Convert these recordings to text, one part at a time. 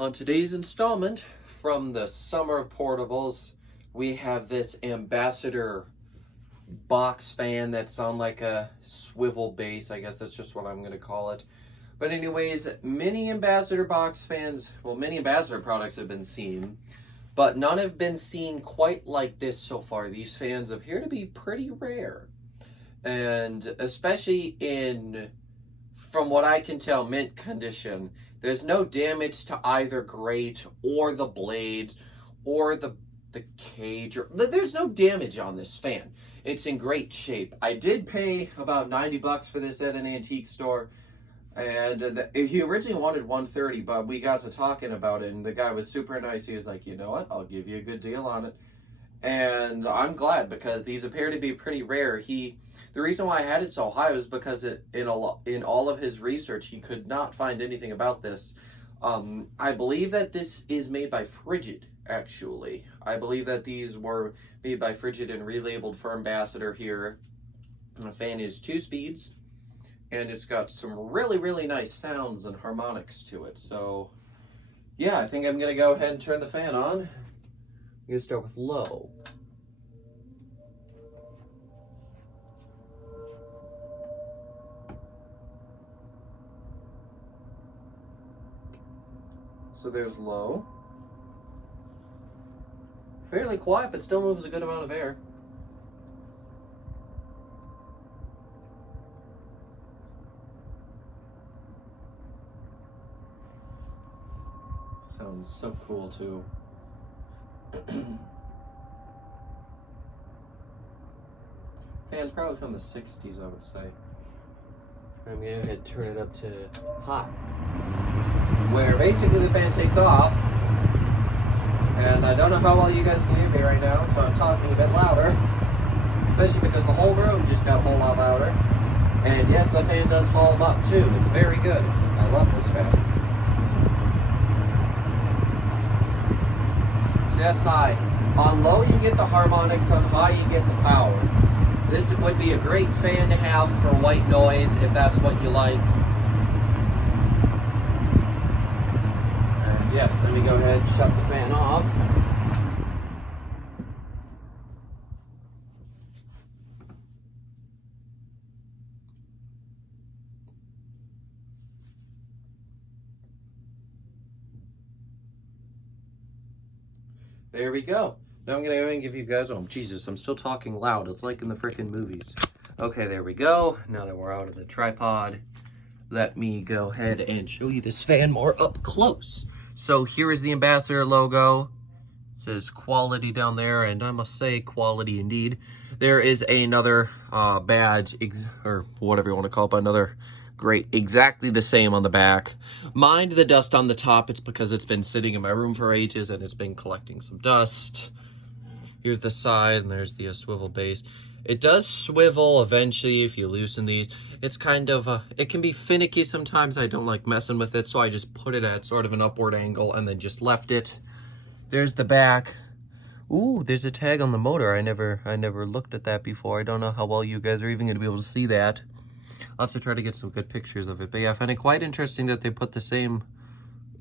On today's installment from the Summer of Portables, we have this Ambassador box fan that's on like a swivel base. I guess that's just what I'm going to call it. But anyways, many Ambassador box fans, well, many Ambassador products have been seen, but none have been seen quite like this so far. These fans appear to be pretty rare. And especially in, from what I can tell, mint condition. There's no damage to either grate or the blades or the cage. There's no damage on this fan. It's in great shape. I did pay about 90 bucks for this at an antique store. And he originally wanted 130, but we got to talking about it, and the guy was super nice. He was like, you know what, I'll give you a good deal on it. And I'm glad, because these appear to be pretty rare. The reason why I had it so high was because in all of his research, he could not find anything about this. I believe that this is made by Frigid, actually. I believe that these were made by Frigid and relabeled for Ambassador here. And the fan is 2 speeds, and it's got some really, really nice sounds and harmonics to it. So, yeah, I think I'm going to go ahead and turn the fan on. I'm going to start with low. So there's low. Fairly quiet, but still moves a good amount of air. Sounds so cool too. Fan's probably from the 60s, I would say. I'm gonna go ahead and turn it up to high, where basically the fan takes off. And I don't know how well you guys can hear me right now, so I'm talking a bit louder, especially because the whole room just got a whole lot louder. And yes, the fan does haul up too. It's very good. I love this fan. See, that's high. On low, you get the harmonics. On high, you get the power. This would be a great fan to have for white noise, if that's what you like. And yeah, let me go ahead and shut the fan off. There we go. Now I'm going to go ahead and give you guys, oh Jesus, I'm still talking loud. It's like in the freaking movies. Okay, there we go. Now that we're out of the tripod, let me go ahead and show you this fan more up close. So here is the Ambassador logo. It says quality down there, and I must say quality indeed. There is another badge, or whatever you want to call it, but another grate exactly the same on the back. Mind the dust on the top. It's because it's been sitting in my room for ages and it's been collecting some dust. Here's the side, and there's the swivel base. It does swivel eventually if you loosen these. It's kind of, it can be finicky sometimes. I don't like messing with it, so I just put it at sort of an upward angle and then just left it. There's the back. Ooh, there's a tag on the motor. I never looked at that before. I don't know how well you guys are even going to be able to see that. I'll have to try to get some good pictures of it. But yeah, I find it quite interesting that they put the same,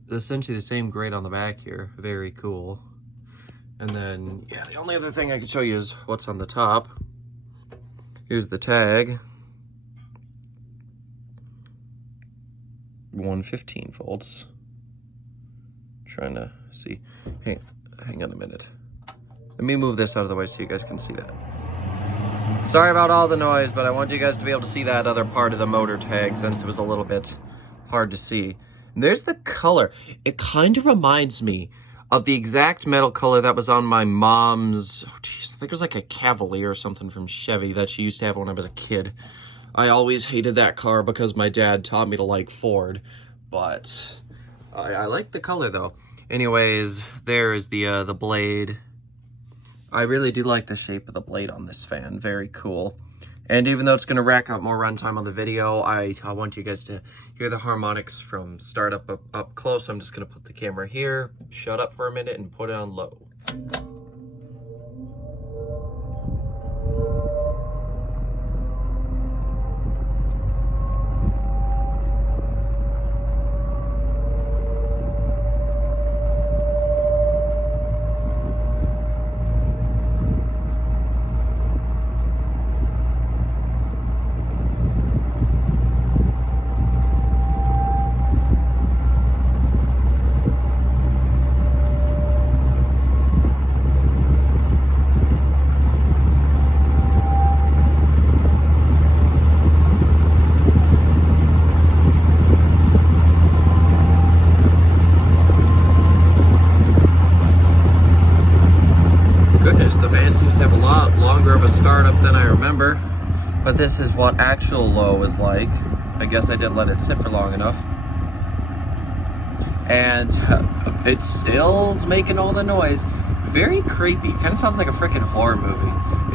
essentially the same grate on the back here. Very cool. And then, yeah, the only other thing I can show you is what's on the top. Here's the tag. 115 volts. Trying to see. Hang on a minute. Let me move this out of the way so you guys can see that. Sorry about all the noise, but I want you guys to be able to see that other part of the motor tag since it was a little bit hard to see. And there's the color. It kind of reminds me of the exact metal color that was on my mom's, oh geez, I think it was like a Cavalier or something from Chevy that she used to have when I was a kid. I always hated that car because my dad taught me to like Ford, but I like the color though. Anyways, there is the blade. I really do like the shape of the blade on this fan. Very cool. And even though it's going to rack up more runtime on the video, I want you guys to hear the harmonics from start up close. I'm just going to put the camera here, shut up for a minute, and put it on low. But this is what actual low is like. I guess I didn't let it sit for long enough. And it's still making all the noise. Very creepy. Kind of sounds like a freaking horror movie.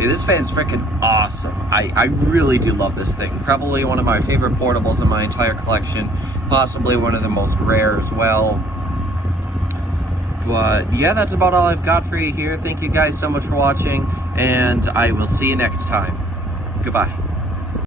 This fan's freaking awesome. I really do love this thing. Probably one of my favorite portables in my entire collection. Possibly one of the most rare as well. But yeah, that's about all I've got for you here. Thank you guys so much for watching, and I will see you next time. Goodbye.